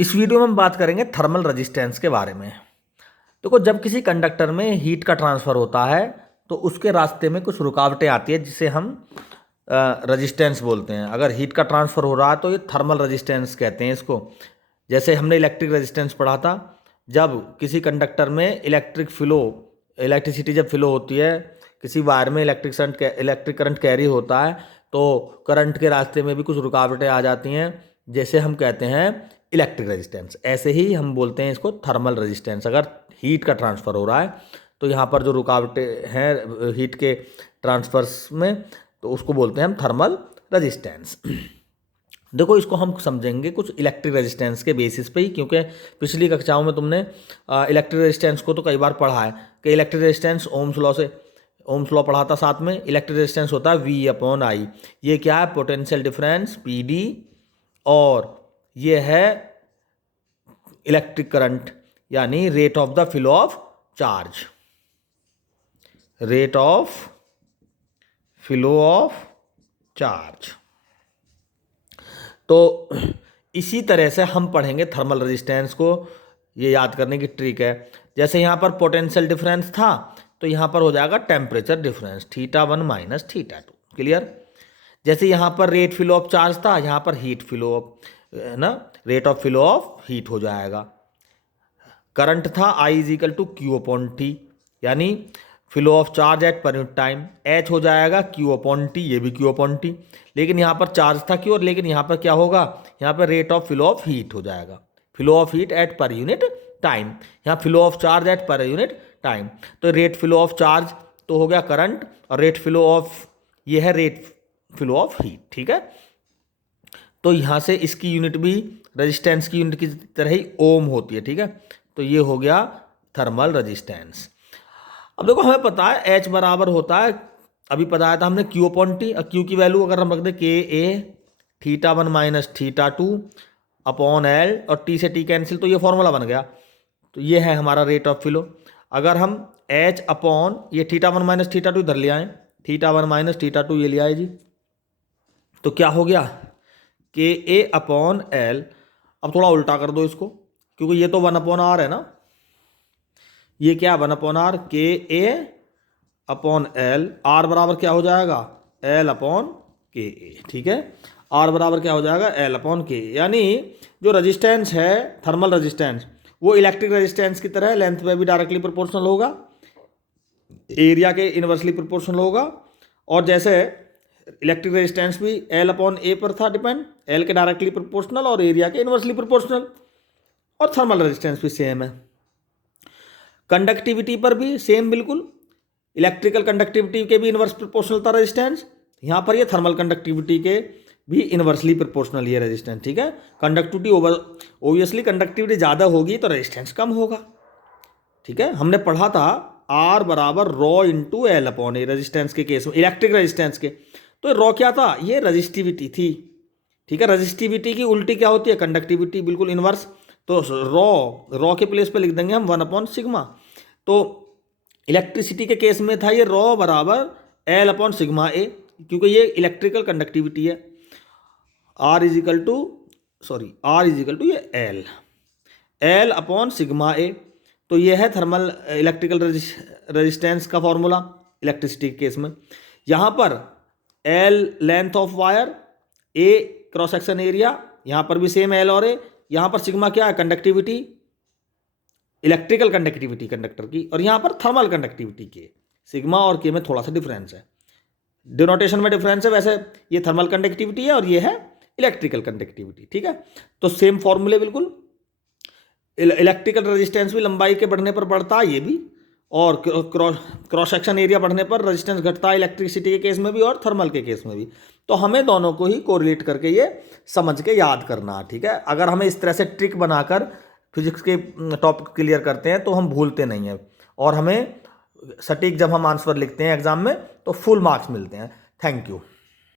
इस वीडियो में हम बात करेंगे थर्मल रेजिस्टेंस के बारे में। देखो, जब किसी कंडक्टर में हीट का ट्रांसफ़र होता है तो उसके रास्ते में कुछ रुकावटें आती है जिसे हम रेजिस्टेंस बोलते हैं। अगर हीट का ट्रांसफ़र हो रहा है तो ये थर्मल रेजिस्टेंस कहते हैं इसको। जैसे हमने इलेक्ट्रिक रेजिस्टेंस पढ़ा था, जब किसी कंडक्टर में इलेक्ट्रिसिटी जब फ्लो होती है, किसी वायर में इलेक्ट्रिक करंट कैरी होता है तो करंट के रास्ते में भी कुछ रुकावटें आ जाती हैं, जैसे हम कहते हैं इलेक्ट्रिक रेजिस्टेंस। ऐसे ही हम बोलते हैं इसको थर्मल रेजिस्टेंस। अगर हीट का ट्रांसफ़र हो रहा है तो यहाँ पर जो रुकावटें हैं हीट के ट्रांसफर्स में, तो उसको बोलते हैं हम थर्मल रेजिस्टेंस। देखो, इसको हम समझेंगे कुछ इलेक्ट्रिक रेजिस्टेंस के बेसिस पे ही, क्योंकि पिछली कक्षाओं में तुमने इलेक्ट्रिक रेजिस्टेंस को तो कई बार पढ़ा है कि इलेक्ट्रिक रेजिस्टेंस ओम्स लॉ पढ़ा था। साथ में इलेक्ट्रिक रेजिस्टेंस होता है V/I। ये क्या है? पोटेंशियल डिफरेंस PD, और ये है इलेक्ट्रिक करंट यानी rate of the flow of charge. Rate of flow of charge. तो इसी तरह से हम पढ़ेंगे थर्मल रेजिस्टेंस को। ये याद करने की ट्रिक है। जैसे यहाँ पर पोटेंशियल डिफरेंस था तो यहाँ पर हो जाएगा टेम्परेचर डिफरेंस θ1 माइनस θ2। क्लियर? जैसे यहाँ पर रेट फ्लो ऑफ चार्ज था, यहाँ पर heat flow of rate of flow of heat हो जाएगा। करंट था I = Q/T, यानी flow of charge at per unit time. H हो जाएगा Q/T, ये भी Q/T। लेकिन यहाँ पर चार्ज था Q, और लेकिन यहाँ पर क्या होगा? यहाँ पर rate of flow of heat हो जाएगा। Flow of heat at per unit time, यहाँ flow of charge at per unit time. तो रेट फ्लो ऑफ चार्ज तो हो गया करंट, और रेट फ्लो ऑफ ये है रेट फ्लो ऑफ हीट। ठीक है? तो यहाँ से इसकी यूनिट भी रेजिस्टेंस की यूनिट की तरह ही ओम होती है। ठीक है? तो ये हो गया थर्मल रेजिस्टेंस। अब देखो, हमें पता है H बराबर होता है, अभी बताया था हमने Q/T। Q की वैल्यू अगर हम रख दें KA θ1 माइनस θ2 अपॉन L, और T से T कैंसिल, तो ये फॉर्मूला बन गया। तो ये है हमारा रेट ऑफ फ्लो। अगर हम H अपॉन ये θ1 माइनस θ2 इधर ले आए, θ1 माइनस θ2 ये ले आए जी, तो क्या हो गया? KA/L। अब थोड़ा उल्टा कर दो इसको, क्योंकि ये तो 1/R है ना। ये क्या? 1/R। KA/L। R बराबर क्या हो जाएगा? L/KA। ठीक है? R बराबर क्या हो जाएगा? L/KA। यानी जो रेजिस्टेंस है थर्मल रेजिस्टेंस, वो इलेक्ट्रिक रेजिस्टेंस की तरह लेंथ में भी डायरेक्टली प्रोपोर्शनल होगा, एरिया के इनवर्सली प्रोपोर्शनल होगा। और जैसे इलेक्ट्रिक रेजिस्टेंस भी L/A पर था डिपेंड, L के डायरेक्टली प्रोपोर्शनल और एरिया के इनवर्सली प्रोपोर्शनल। और थर्मल रेजिस्टेंस भी सेम है। कंडक्टिविटी पर भी सेम बिल्कुल, इलेक्ट्रिकल कंडक्टिविटी के भी इनवर्स प्रोपोर्शनल था रेजिस्टेंस। यहाँ पर ये थर्मल कंडक्टिविटी के भी इनवर्सली प्रोपोर्शनल ये रेजिस्टेंस। ठीक है? कंडक्टिविटी ओबियसली कंडक्टिविटी ज़्यादा होगी तो रेजिस्टेंस कम होगा। ठीक है? हमने पढ़ा था R बराबर ρ/L/A रेजिस्टेंस के केस में, इलेक्ट्रिक रेजिस्टेंस के। तो ρ क्या था? ये रजिस्टिविटी थी। ठीक है? रजिस्टिविटी की उल्टी क्या होती है? कंडक्टिविटी, बिल्कुल इनवर्स। तो ρ के प्लेस पे लिख देंगे हम 1/σ। तो इलेक्ट्रिसिटी के केस में था ये ρ बराबर L/σA, क्योंकि ये इलेक्ट्रिकल कंडक्टिविटी है। R इजिकल टू ये L/σA। तो ये है थर्मल इलेक्ट्रिकल रेजिस्टेंस का फॉर्मूला इलेक्ट्रिसिटी के केस में। यहाँ पर L length of wire, A cross section area, यहाँ पर भी सेम L और A। यहाँ पर सिग्मा क्या है? कंडक्टिविटी, इलेक्ट्रिकल कंडक्टिविटी कंडक्टर की, और यहाँ पर थर्मल कंडक्टिविटी के। सिग्मा और के में थोड़ा सा डिफरेंस है, डिनोटेशन में डिफरेंस है। वैसे ये थर्मल कंडक्टिविटी है और ये है इलेक्ट्रिकल कंडक्टिविटी। ठीक है? तो सेम फॉर्मूले बिल्कुल। इलेक्ट्रिकल रेजिस्टेंस भी लंबाई के बढ़ने पर बढ़ता है, ये भी, और क्रॉस सेक्शन एरिया बढ़ने पर रेजिस्टेंस घटता है, इलेक्ट्रिसिटी के केस में भी और थर्मल के केस में भी। तो हमें दोनों को ही कोरिलेट करके ये समझ के याद करना है। ठीक है? अगर हमें इस तरह से ट्रिक बनाकर फिजिक्स के टॉपिक क्लियर करते हैं तो हम भूलते नहीं हैं, और हमें सटीक जब हम आंसर लिखते हैं एग्जाम में तो फुल मार्क्स मिलते हैं। Thank you.